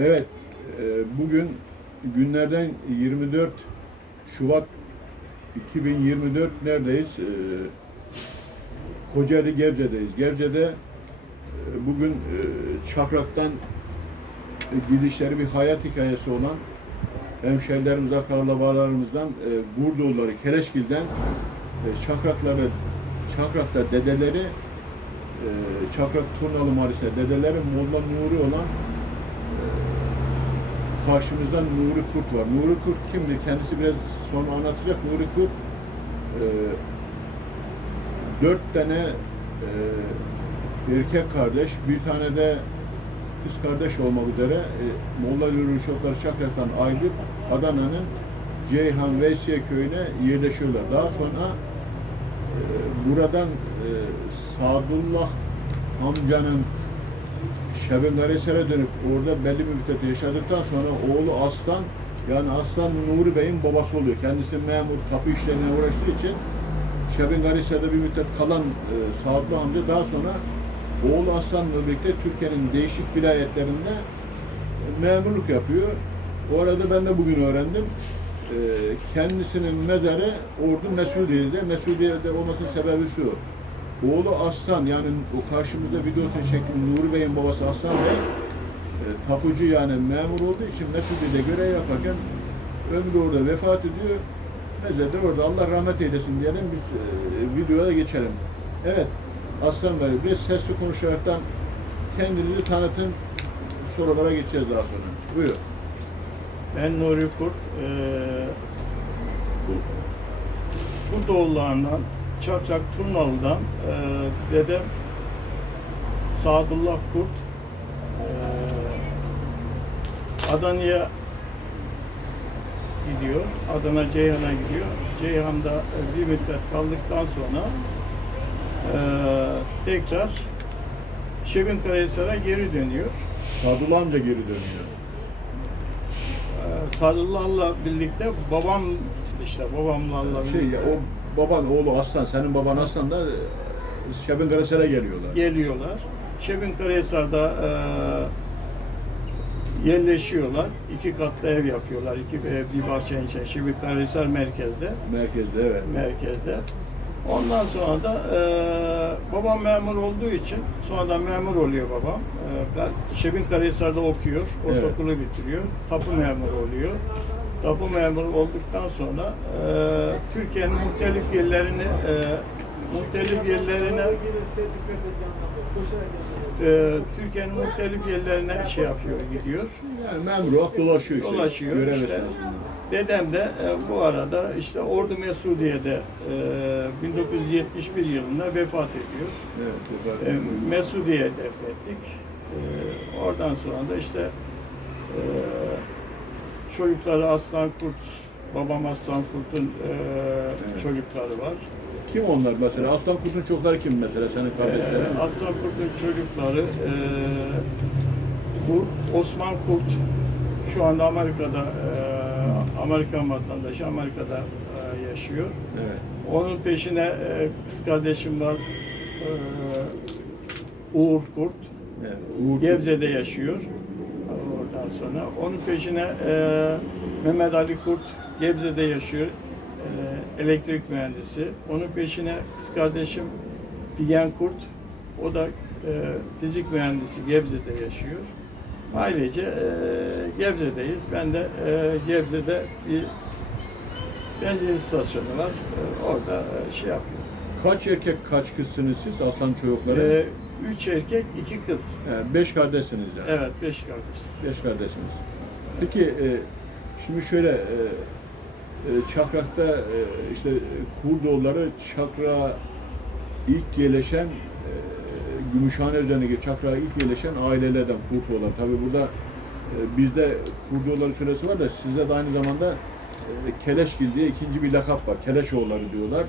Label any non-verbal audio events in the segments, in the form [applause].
Evet, e, bugün günlerden 24 Şubat 2024 neredeyiz? E, Kocaeli Gebze'deyiz. Gebze'de e, bugün Çakrak'tan gidişleri bir hayat hikayesi olan hemşehrilerimiz, akrabalarımızdan Burduğulları, Kereşgil'den Çakrakları, Çakrak'ta dedeleri Çakrak Turnalı Mahallesi'nde dedeleri Molla Nuri olan karşımızda Nuri Kurt var. Nuri Kurt kimdir? Kendisi biraz sonra anlatacak. Nuri Kurt e, dört tane e, erkek kardeş, bir tane de kız kardeş olmak üzere e, Molla Nuri Çokları Çakrak'tan ayrılıp Adana'nın Ceyhan Veysiye köyüne yerleşiyorlar. Daha sonra e, buradan e, Sadullah amcanın Şebin Karahisar'a dönüp orada belli bir müddet yaşadıktan sonra oğlu Aslan yani Aslan Nuri Bey'in babası oluyor. Kendisi memur, kapı işlerine uğraştığı için Şebin Karahisar'da bir müddet kalan e, Sadullah amca daha sonra oğlu Aslan'la birlikte Türkiye'nin değişik vilayetlerinde memurluk yapıyor. O arada ben de bugün öğrendim. Ee, kendisinin mezarı Ordu Mesudiye'de. Mesudiye'de olmasının sebebi şu. Oğlu Aslan yani o karşımızda videosunu çektiğim Nuri Bey'in babası Aslan Bey e, tapucu yani memur olduğu için Mesudiye'de görev yaparken ömrü orada vefat ediyor. Mezarda orada Allah rahmet eylesin diyelim biz e, videoya geçelim. Evet Aslan Bey bir sesli konuşaraktan kendinizi tanıtın sorulara geçeceğiz daha sonra. Buyurun. Ben Nuri Kurt. Eee bu, Çakrak Turnalı'dan eee dedem Sadullah Kurt eee Adana'ya gidiyor. Adana Ceyhan'a gidiyor. Ceyhan'da e, bir müddet kaldıktan sonra eee tekrar Şebin Karahisar'a geri dönüyor. Sadullah amca geri dönüyor. Ee, Sadullah'la birlikte babam işte babamla Şey ya, o baban oğlu Aslan, senin baban Aslan da e, Şebin Karahisar'a geliyorlar. geliyorlar. Şebin Karahisar'da e, yerleşiyorlar. İki katlı ev yapıyorlar. İki ev, bir bahçenin içinde. Şebin Karahisar merkezde. Merkezde evet. Merkezde. Ondan sonra da e, babam memur olduğu için sonradan memur oluyor babam. E, ben Şebin Karahisar'da okuyor. Evet. Ortaokulu bitiriyor. Tapu memuru oluyor. Tapu memuru olduktan sonra e, Türkiye'nin muhtelif yerlerini e, muhtelif yerlerine e, Türkiye'nin muhtelif yerlerine şey yapıyor, gidiyor. Yani memur dolaşıyor işte. Dolaşıyor işte. Dedem de e, bu arada işte Ordu Mesudiye'de e, 1971 yılında vefat ediyor. Evet. E, evet. Mesudiye'ye defnettik. E, oradan sonra da işte e, çocukları Aslan Kurt, babam Aslan Kurt'un e, çocukları var. Kim onlar mesela? Aslan Kurt'un çokları kim mesela senin kardeşlerin? E, Aslan Kurt'un çocukları e, bu Osman Kurt şu anda Amerika'da e, Amerikan vatandaşı Amerika'da e, yaşıyor. Evet. Onun peşine e, kız kardeşim var e, Uğur Kurt. evet. Uğur Gebze'de yaşıyor. Oradan sonra. Onun peşine e, Mehmet Ali Kurt Gebze'de yaşıyor. E, elektrik mühendisi. Onun peşine kız kardeşim Figen Kurt. O da e, fizik mühendisi Gebze'de yaşıyor. Ailece e, Gebze'deyiz. Ben de e, Gebze'de bir benzin istasyonu var. E, orada e, şey yapıyorum. Kaç erkek kaç kızsınız siz Aslan çocukları? E, üç erkek, iki kız. Yani beş kardeşsiniz yani. Evet, beş kardeş. Beş kardeşsiniz. Peki e, şimdi şöyle e, e, Çakrak'ta e, işte Kurdoğulları Çakrak'a ilk yerleşen e, Gümüşhane üzerindeki Çakrak'a ilk yerleşen ailelerden Kurdoğullar. Tabi burada e, bizde Kurdoğulları süresi var da sizde de aynı zamanda e, Keleşgil diye ikinci bir lakap var. Keleşoğulları diyorlar.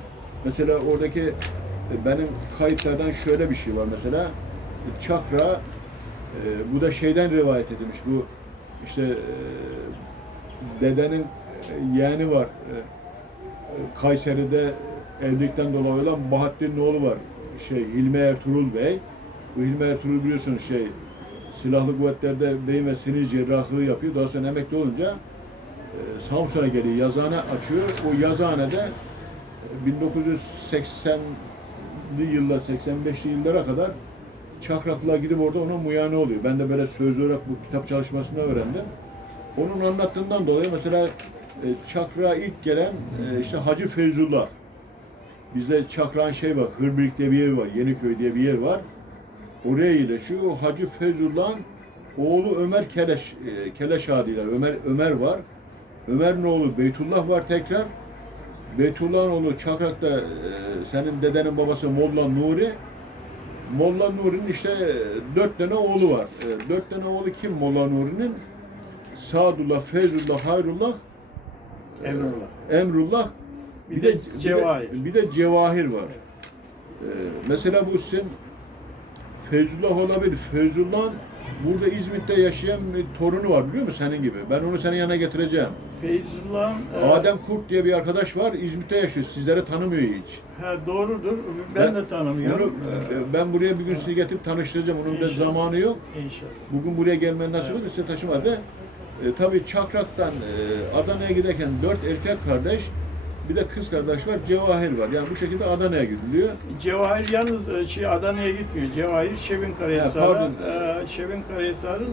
Mesela oradaki benim kayıtlardan şöyle bir şey var mesela. Çakra e, bu da şeyden rivayet edilmiş. Bu işte e, dedenin e, yeğeni var. E, e, Kayseri'de evlilikten dolayı olan Bahattin'in oğlu var. Şey Hilmi Ertuğrul Bey. Bu Hilmi Ertuğrul biliyorsunuz şey silahlı kuvvetlerde beyin ve sinir cerrahlığı yapıyor. Daha sonra emekli olunca e, Samsun'a geliyor, yazıhane açıyor. O yazıhanede e, 1980'li yıllar, 85'li yıllara kadar Çakraklığa gidip orada ona muyane oluyor. Ben de böyle sözlü olarak bu kitap çalışmasında öğrendim. Onun anlattığından dolayı mesela e, Çakrak'a ilk gelen e, işte Hacı Feyzullah. Bizde Çakrak'ın şey var, Hırbirlik diye bir yer var, Yeniköy diye bir yer var. Oraya gidiyor. O Hacı Feyzullah'ın oğlu Ömer Keleş, e, Keleş adıyla Ömer Ömer var. Ömer'in oğlu Beytullah var tekrar. Beytullah'ın Çakrak'ta e, senin dedenin babası Molla Nuri. Molla Nuri'nin işte e, dört tane oğlu var. E, dört tane oğlu kim Molla Nuri'nin? Sadullah, Feyzullah, Hayrullah, Emrullah. Emrullah, Bir bir, de de, Cevahir. Bir de, bir de Cevahir var. Ee, mesela bu sizin Feyzullah olabilir. Feyzullah'ın burada İzmit'te yaşayan bir torunu var biliyor musun senin gibi? Ben onu senin yanına getireceğim. Feyzullah'ın e, Adem Kurt diye bir arkadaş var. İzmit'te yaşıyor. Sizlere tanımıyor hiç. he, doğrudur. Ben, Ben- de tanımıyorum. Onu, e, ben buraya bir gün sizi getirip tanıştıracağım. Onun İnşallah. zamanı yok. İnşallah. Bugün buraya gelmen nasip Evet. size taşımadı. E, tabii Çakrak'tan e, Adana'ya giderken dört erkek kardeş, bir de kız kardeş var, Cevahir var. Yani bu şekilde Adana'ya gidiliyor. Cevahir yalnız e, şey Adana'ya gitmiyor. Cevahir Şebin pardon. e, Şebin Karahisar'ın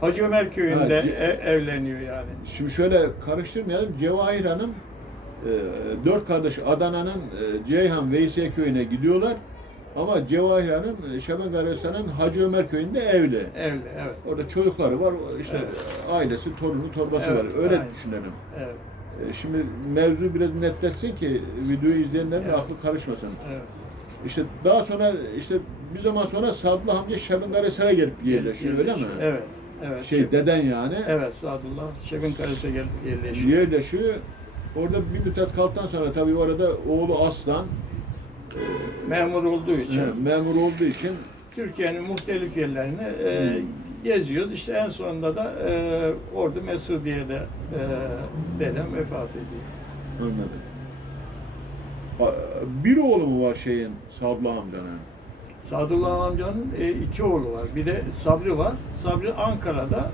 Hacı Ömer köyünde Ha, e- evleniyor yani. Şimdi şöyle karıştırmayalım. Cevahir Hanım e, dört kardeş Adana'nın e, Ceyhan Veysiye köyüne gidiyorlar. Ama Cevahir Hanım e, Şaban Karahisar'ın Hacı Ömer köyünde evli. Evli, evet. Orada çocukları var, işte ailesi, torunu, torbası Evet, var. Öyle aynen. düşünelim. Evet, Şimdi mevzu biraz netleşsin ki videoyu izleyenlerin Evet. aklı karışmasın. evet. İşte daha sonra işte bir zaman sonra Sadullah amca Şebin Karahisar'a gelip yerleşiyor öyle mi? Evet, evet. Şey Şebin- deden yani. Evet, Sadullah Şebin Karahisar'a gelip yerleşiyor. Yerleşiyor. Orada bir müddet kaldıktan sonra tabii orada oğlu Aslan Memur olduğu için e, memur olduğu için Türkiye'nin muhtelif yerlerini e, geziyoruz. İşte en sonunda da e, Ordu Mesudiye'de e, dedem vefat ediyor. anladım. Bir oğlu mu var şeyin Sadullah amcanın? Sadullah amcanın e, iki oğlu var. Bir de Sabri var. Sabri Ankara'da.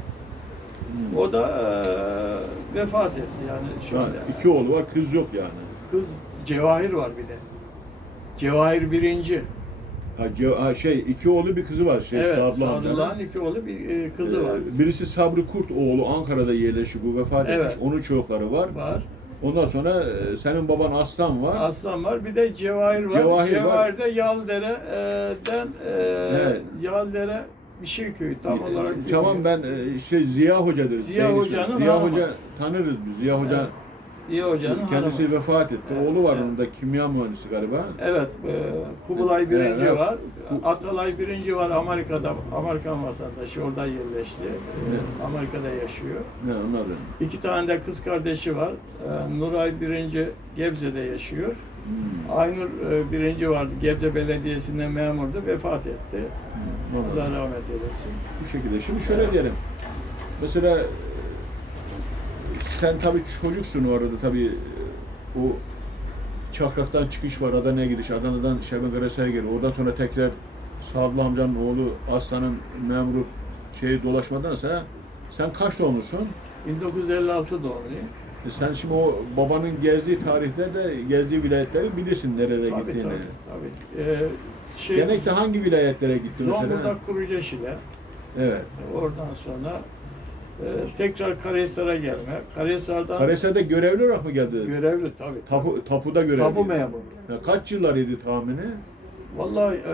O da e, vefat etti yani şu anda. iki oğlu var, kız yok yani. Kız Cevahir var bir de. Cevahir birinci. Ha, şey iki oğlu bir kızı var şey evet. Sadullah'ın iki oğlu bir e, kızı var. Ee, Birisi Sabri Kurt oğlu Ankara'da yerleşiyor bu vefat Evet. etmiş. Onun çocukları var. Var. Ondan sonra e, senin baban Aslan var. Aslan var. Bir de Cevahir var. Cevahir Cevahir, var. de Yaldere'den e, Evet. Yaldere bir şey köyü tam olarak. Tamam ben e, şey Ziya Hoca'dır. Ziya Hoca'nın. Ziya. Hoca tanırız biz. Ziya Hoca Evet. Ziya Hoca'nın kendisi hanımı. vefat etti. Evet, Oğlu var evet. onun da kimya mühendisi galiba. Evet, e, Kubilay birinci Evet. var. Atalay birinci var Amerika'da, Amerikan vatandaşı orada yerleşti. Evet. Amerika'da yaşıyor. Ne anladım. İki tane de kız kardeşi var. E, Nuray birinci Gebze'de yaşıyor. Hmm. Aynur e, birinci vardı. Gebze Belediyesi'nde memurdu. Vefat etti. Hmm, Allah rahmet eylesin. Bu şekilde. Şimdi şöyle diyelim. Mesela sen tabii çocuksun orada tabii e, o Çakrak'tan çıkış var, Adana'ya gidiş, Adana'dan Şebin Karahisar'a geliyor. Oradan sonra tekrar Sadullah amcanın oğlu Aslan'ın memuru şeyi dolaşmadansa sen kaç doğumlusun? 1956 doğumluyum. E sen şimdi o babanın gezdiği tarihlerde, gezdiği vilayetleri bilirsin nerelere Tabii gittiğini. tabii. tabii. Ee, şey, Genellikle hangi vilayetlere gitti mesela? Zonguldak Kuruceşile. Evet. Oradan sonra e, tekrar Karahisar'a gelme. Karahisar'dan Karahisar'da görevli olarak mı geldi? görevli tabii. Tapu, tapuda görevli. Tapu memuru. Ya kaç yıllarıydı tahmini? Vallahi e,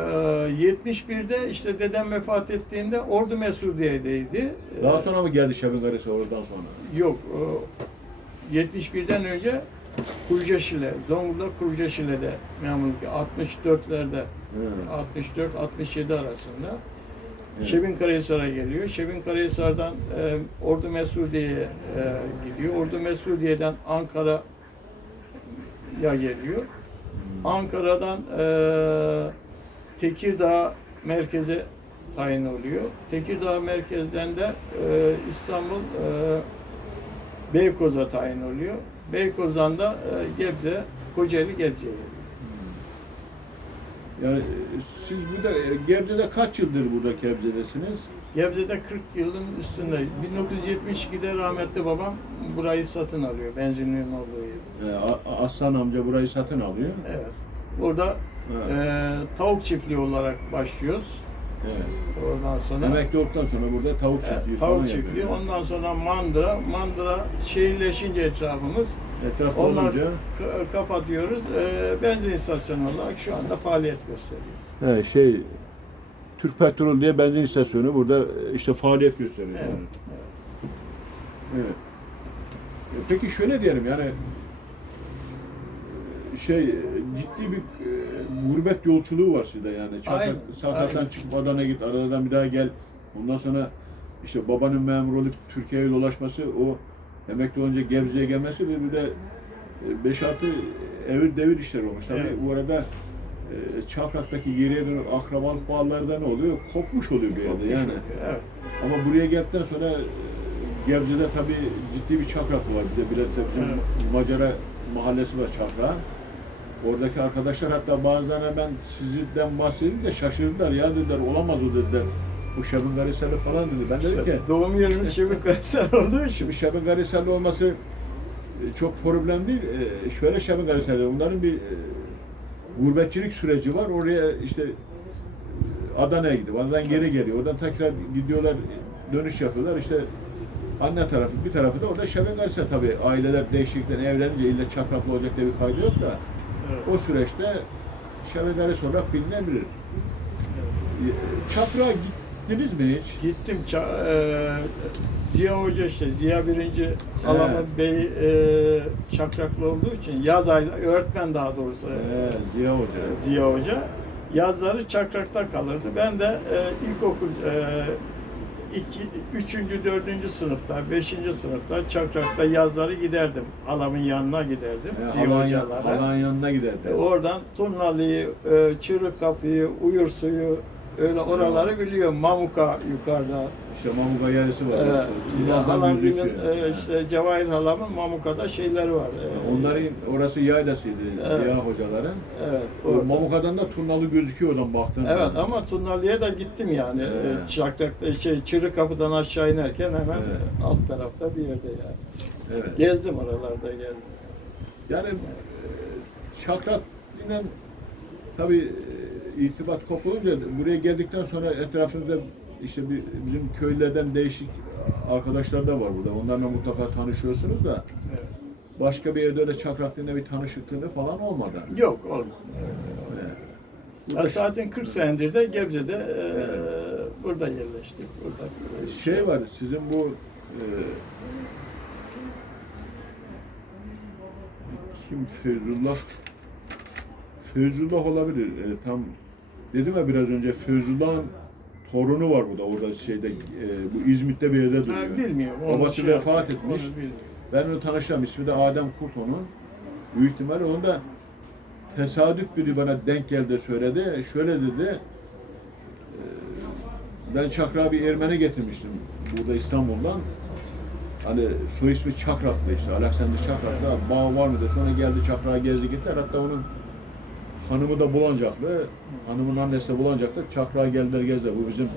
71'de işte dedem vefat ettiğinde Ordu Mesudiye'deydi. E, Daha sonra mı geldi Şebin Karahisar oradan sonra? Yok. E, 71'den önce Kuruceşile, Zonguldak Kuruceşile'de memurluk 64'lerde Hı. 64-67 arasında. Evet. Şebin Karahisar'a geliyor. Şebin Karahisar'dan e, Ordu Mesudiye'ye e, gidiyor. Ordu Mesudiye'den Ankara'ya geliyor. Ankara'dan e, Tekirdağ merkeze tayin oluyor. Tekirdağ merkezden de e, İstanbul e, Beykoz'a tayin oluyor. Beykoz'dan da e, Gebze, Kocaeli Gebze'ye. Yani e, siz burada e, Gebze'de kaç yıldır burada Gebze'desiniz? Gebze'de 40 yılın üstünde. 1972'de rahmetli babam burayı satın alıyor. Benzinliğin olduğu yer. Ee, Aslan amca burayı satın alıyor. Evet. Burada Evet. eee, tavuk çiftliği olarak başlıyoruz. Evet. Oradan sonra Emekli olduktan sonra burada tavuk çiftliği falan tavuk çiftliği. Ondan sonra mandıra. Mandıra şehirleşince etrafımız Etraf onlar olunca ka- kapatıyoruz. Eee, benzin istasyonu olarak şu anda faaliyet gösteriyoruz. he, şey Türk Petrol diye benzin istasyonu burada e, işte faaliyet gösteriyor. Evet, yani. Evet. E, Peki şöyle diyelim yani e, şey e, ciddi bir e, gurbet yolculuğu var sizde yani. Sakat'tan aynen. çıkıp Adana'ya git, Adana'dan bir daha gel. Ondan sonra işte babanın memur olup Türkiye'ye dolaşması, o emekli olunca Gebze'ye gelmesi ve bir de 5-6 evir devir işler olmuş. Tabii Evet. bu arada e, Çakrak'taki geriye dönük akrabalık bağlarda ne oluyor? Kopmuş oluyor bir yerde yani. Evet. Ama buraya geldikten sonra e, Gebze'de tabii ciddi bir çakrak var. Bir de biletse bizim Evet. Macara mahallesi var çakra. Oradaki arkadaşlar hatta bazılarına ben sizden bahsedince şaşırdılar. Ya dediler olamaz o dediler. Bu Şebin Garisalı falan dedi. Ben dedim ki Doğum yerimiz [laughs] Kayseri olduğu için. şimdi Şebin Garisalı olması e, çok problem değil. E, Şöyle Şebin Garisalı onların bir e, gurbetçilik süreci var. Oraya işte Adana'ya gidiyor. Adana'dan geri geliyor. Oradan tekrar gidiyorlar, dönüş yapıyorlar. İşte anne tarafı, bir tarafı da orada Şebin Garisalı tabii. Aileler değişiklikten evlenince ille çakraklı olacak diye bir kaydı yok da Evet. o süreçte Şebin Garisalı olarak bilinebilir. E, Çakrak'a gittiniz mi hiç? Gittim Ça- eee, Ziya Hoca işte Ziya birinci Alamet Bey eee Çakraklı olduğu için yaz ayda öğretmen daha doğrusu Ee, Ziya Hoca. Ziya Hoca yazları Çakrak'ta kalırdı. Ben de eee ilkokul eee iki, üçüncü, dördüncü sınıfta, beşinci sınıfta Çakrak'ta yazları giderdim. Halamın yanına giderdim. E, Ziya Alan, yanına giderdi. E, Oradan Turnalı'yı, e, Çırık Kapı'yı, Uyur Suyu öyle oraları biliyorum. Mamuka yukarıda. İşte Mamuka yerlisi var. Evet. Halamgil'in gözüküyor. e, işte Cevahir halamın Mamuka'da şeyleri var. E, Onların orası yaylasıydı Evet. Ziya hocaların. Evet. O. Mamuka'dan da turnalı gözüküyor oradan baktığında. Evet ama Turnalı'ya da gittim yani. Evet. E, Çakrak'ta şey Çırık Kapı'dan aşağı inerken hemen Evet. alt tarafta bir yerde yani. Evet. Gezdim oralarda gezdim. Yani e, Şakrak ile tabi irtibat kopulunca buraya geldikten sonra etrafınızda işte bir, bizim köylerden değişik arkadaşlar da var burada. Onlarla mutlaka tanışıyorsunuz da Evet. başka bir yerde öyle Çakraklı'yla bir tanışıklığı falan olmadı. Yok olmadı. Evet. Ya zaten 40 senedir de Gebze'de e, burada yerleştik. Burada Şey var, sizin bu e, kim Feyzullah Feyzullah olabilir. E, tam dedim ya biraz önce Feyzullah'ın torunu var burada orada şeyde e, bu İzmit'te bir yerde duruyor. Ha, bilmiyorum. onu Babası şey vefat yaptım, etmiş. onu bilmiyorum. Ben onu tanıştım. İsmi de Adem Kurt onun. Büyük ihtimalle onda tesadüf biri bana denk geldi söyledi. Şöyle dedi. e, Ben Çakra bir Ermeni getirmiştim burada İstanbul'dan. Hani soy ismi Çakraklı işte. Alexander Çakraklı. Bağ var mı diye. Sonra geldi Çakrak'a gezdi gittiler. Hatta onun hanımı da Bulancaklı. Hanımın annesi de Bulancaklı. Çakrak'a geldiler gezdiler. Bu bizim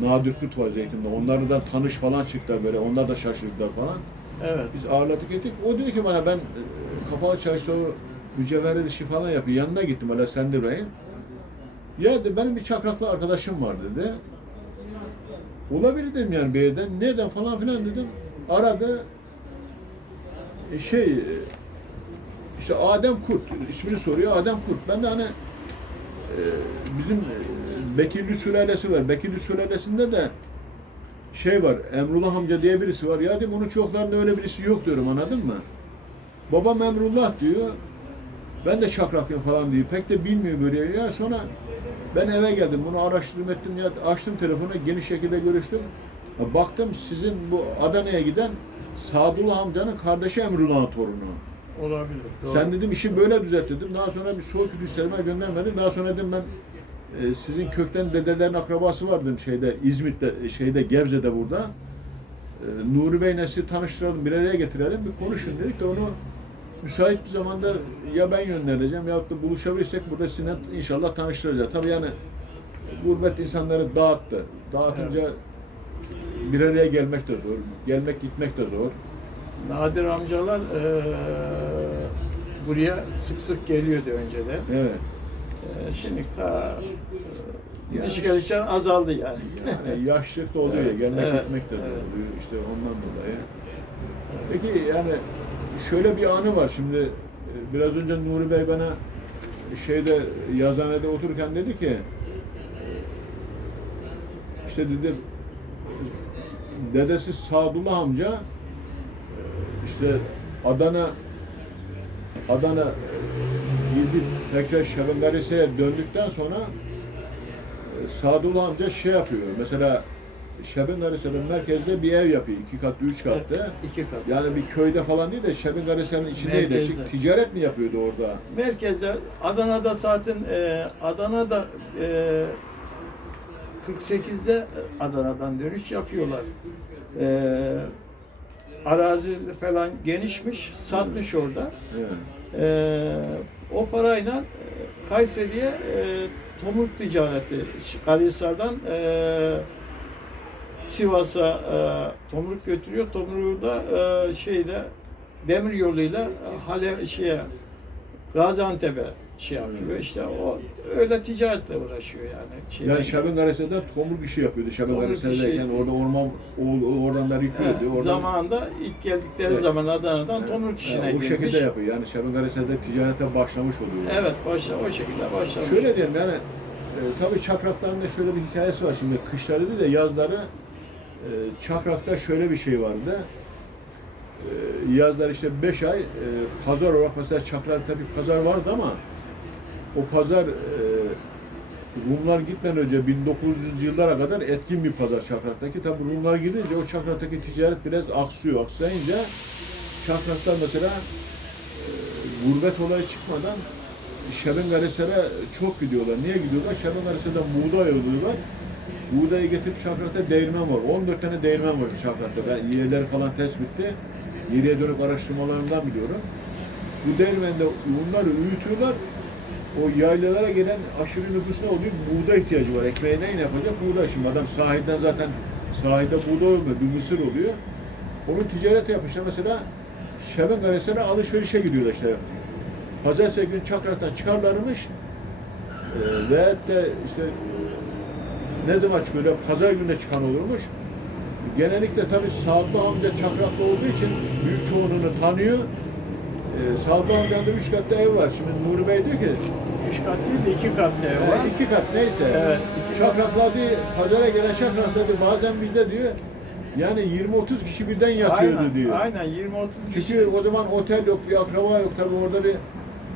Nadir Kut var Zeytin'de. Onlardan tanış falan çıktılar böyle. Onlar da şaşırdılar falan. Evet. Biz ağırladık ettik. O dedi ki bana ben e, kapalı çarşıda o mücevher işi falan yapıyor. Yanına gittim öyle Sendiray'ın. Ya dedi benim bir çakraklı arkadaşım var dedi. Olabilir dedim yani bir yerden. Nereden falan filan dedim. Aradı. E, şey e, işte Adem Kurt ismini soruyor. Adem Kurt. Ben de hani e, bizim e, Bekirli sülalesi var. Bekirli sülalesinde de şey var, Emrullah amca diye birisi var. Ya dedim onun çoklarında öyle birisi yok diyorum anladın mı? Babam Emrullah diyor. Ben de çakraklıyım falan diyor. Pek de bilmiyor böyle. Ya sonra ben eve geldim. Bunu araştırdım ettim. Ya açtım telefonu. Geniş şekilde görüştüm. Baktım sizin bu Adana'ya giden Sadullah amcanın kardeşi Emrullah'ın torunu. Olabilir. Doğru. Sen dedim işi böyle düzelt dedim. Daha sonra bir soğuk üstlerime göndermedim. Daha sonra dedim ben e, sizin kökten dedelerin akrabası var dedim şeyde İzmit'te şeyde Gebze'de burada. E, Nuri Bey nesli tanıştıralım bir araya getirelim bir konuşun dedik de onu müsait bir zamanda ya ben yönlendireceğim ya da buluşabilirsek burada sizinle inşallah tanıştıracağız. Tabii yani gurbet insanları dağıttı. Dağıtınca bir araya gelmek de zor. Gelmek gitmek de zor. Nadir amcalar eee, buraya sık sık geliyordu önceden. Evet. Eee, şimdi daha Yani- gidiş gelişler azaldı yani. Yani yaşlılık da oluyor Evet, gelmek evet, gitmek de evet. oluyor işte ondan dolayı. Peki yani şöyle bir anı var şimdi e, biraz önce Nuri Bey bana şeyde yazanede otururken dedi ki işte dedi dedesi Sadullah amca e, işte Adana Adana gidip tekrar Şebengarese'ye döndükten sonra e, Sadullah amca şey yapıyor. Mesela Şebengarese'nin merkezde bir ev yapıyor. iki katlı, üç katlı. İki kat. Yani bir köyde falan değil de Şebengarese'nin içindeydi. Merkezde. Ticaret mi yapıyordu orada? Merkezde Adana'da zaten eee, Adana'da eee 48'de Adana'dan dönüş yapıyorlar. Eee arazi falan genişmiş, satmış orada. Evet. Eee, o parayla eee, Kayseri'ye eee tomruk ticareti, Karahisar'dan eee Sivas'a eee tomruk götürüyor. Tomruğu da eee, şeyle demir yoluyla eee, Hale şeye Gaziantep'e şey yapıyor. İşte o öyle ticaretle uğraşıyor yani. Şeyden- Yani Şebengarese'de tomruk işi yapıyordu. Şebengarese'deyken işi- orada orman oradan da yıkıyordu. Oradan, zamanında ilk geldikleri Evet. zaman Adana'dan Evet. tomruk işine Yani girmiş. şekilde yapıyor. Yani Şebengarese'de ticarete başlamış oluyor. Evet, başla o şekilde başlamış. Şöyle diyelim yani e, tabii Çakrak'tan da şöyle bir hikayesi var şimdi. Kışları değil de yazları e, Çakrak'ta şöyle bir şey vardı. E, yazlar işte 5 ay e, pazar olarak mesela Çakrak'ta bir pazar vardı ama o pazar e, Rumlar gitmeden önce 1900 yıllara kadar etkin bir pazar Çakrak'taki. Tabii Rumlar gidince o Çakrak'taki ticaret biraz aksıyor. Aksayınca Çakrak'ta mesela e, gurbet olayı çıkmadan Şebengareser'e çok gidiyorlar. Niye gidiyorlar? Şebengareser'den buğday alıyorlar. Buğdayı getirip Çakrak'ta değirmen var. 14 tane değirmen var Çakrak'ta. Ben yerleri falan tespitti. Yeriye dönük araştırmalarımdan biliyorum. Bu değirmende bunları büyütüyorlar. O yaylalara gelen aşırı nüfus ne oluyor? Buğday ihtiyacı var. Ekmeğe ne yapacak? Buğday. Şimdi adam sahilden zaten sahilde buğday olmuyor. Bir mısır oluyor. Onun ticareti yapmışlar. Mesela Şebengareser'e alışverişe gidiyorlar işte. Pazartesi gün Çakrak'tan çıkarlarmış. Ee, ve de işte e, ne zaman çıkıyor? Pazar gününe çıkan olurmuş. Genellikle tabii Sadlı amca Çakrak'ta olduğu için büyük çoğunluğunu tanıyor. Ee, Sadlı amcanın da üç katlı ev var. Şimdi Nuri Bey diyor ki Üç kat değil de iki katlı ev e, var. iki kat neyse. Evet, iki pazara gelen Çakraklar diyor, bazen bizde diyor yani 20-30 kişi birden yatıyordu aynen, diyor. Aynen 20-30 kişi. Çünkü o zaman otel yok, bir akraba yok. Tabii orada bir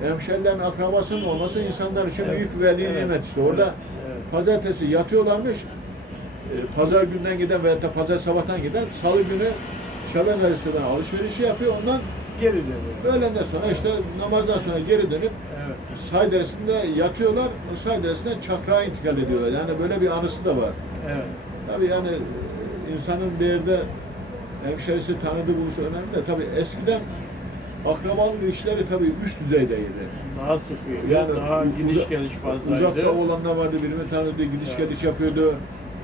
hemşerilerin akrabasının olması insanlar için Evet, büyük veli evet, nimet işte. Orada evet, evet. pazartesi yatıyorlarmış. E, pazar günden giden veyahut da pazar sabahtan giden salı günü Şaben Arası'dan alışverişi yapıyor. Ondan Geri dönüyor. öğlenden sonra işte namazdan sonra geri dönüp. Say deresinde yatıyorlar. O say deresinden çakrağa intikal ediyorlar. Yani böyle bir anısı da var. Evet. Tabii yani e, insanın bir yerde hemşerisi tanıdığı buluşu önemli de tabii eskiden akrabalık ilişkileri tabii üst düzeydeydi. Daha sıkıydı. Yani daha gidiş uza- geliş fazlaydı. Uzakta olanlar vardı, birini tanıdı, gidiş Evet. geliş yapıyordu.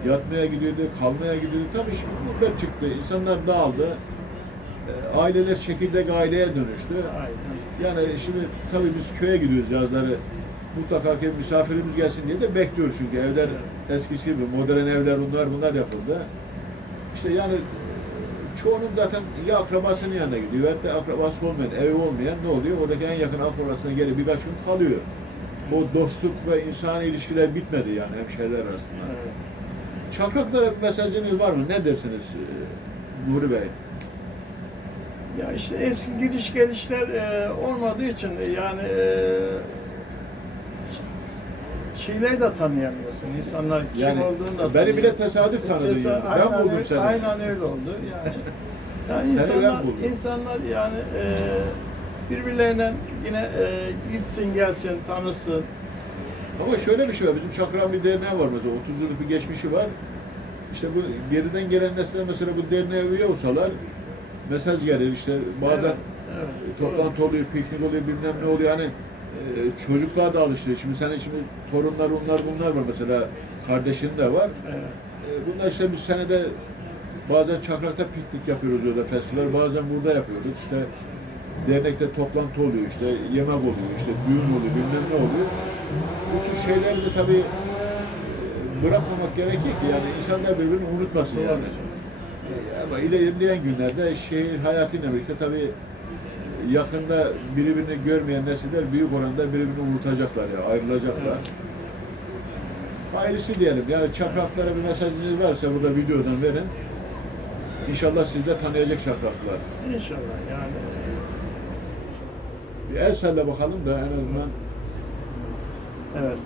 Yatmaya gidiyordu, kalmaya gidiyordu. Tabii şimdi gurbet çıktı, insanlar dağıldı. E, Aileler çekirdek aileye dönüştü. Aynen. Yani şimdi tabii biz köye gidiyoruz yazları. Mutlaka ki misafirimiz gelsin diye de bekliyoruz çünkü evler eskisi gibi modern evler bunlar bunlar yapıldı. İşte yani çoğunun zaten ya akrabasının yanına gidiyor ya da akrabası olmayan, evi olmayan ne oluyor? Oradaki en yakın akrabasına gelip birkaç gün kalıyor. O dostluk ve insani ilişkiler bitmedi yani hemşehriler arasında. Evet. Çakraklara bir mesajınız var mı? Ne dersiniz e, Nuri Bey? Ya işte eski gidiş gelişler e, olmadığı için yani e, şeyleri de tanıyamıyorsun. İnsanlar kim Yani olduğunu da beni bile tanıyamıyorsun. tesadüf tanıdın Tesa- yani. Ben aynen buldum öyle- seni. Aynen öyle oldu yani. [laughs] yani Seni ben insanlar, buldum. insanlar yani e, birbirlerine yine e, gitsin gelsin tanısın. Ama şöyle bir şey var, bizim Çakran bir derneği var mesela, 30 yıllık bir geçmişi var. İşte bu geriden gelen nesle mesela bu derneğe üye olsalar mesaj gelir işte bazen Evet, evet. toplantı oluyor, piknik oluyor, bilmem ne oluyor. Hani e, çocuklar da alışıyor. Şimdi senin şimdi torunlar, onlar bunlar var mesela. Kardeşin de var. Evet. E, bunlar işte bir senede Bazen Çakrak'ta piknik yapıyoruz orada festival, bazen burada yapıyoruz. İşte dernekte toplantı oluyor, işte yemek oluyor, işte düğün oluyor, bilmem ne oluyor. Bu tür şeyleri de tabii e, bırakmamak gerekir ki yani insanlar birbirini unutmasın yani. Ama ilerleyen günlerde şehir hayatıyla birlikte tabii yakında birbirini görmeyen nesiller büyük oranda birbirini unutacaklar ya, ayrılacaklar. Hayırlısı diyelim. Yani çapraklara bir mesajınız varsa burada videodan verin. İnşallah siz de tanıyacak çapraklar. İnşallah yani. Bir el salla bakalım da en azından Evet.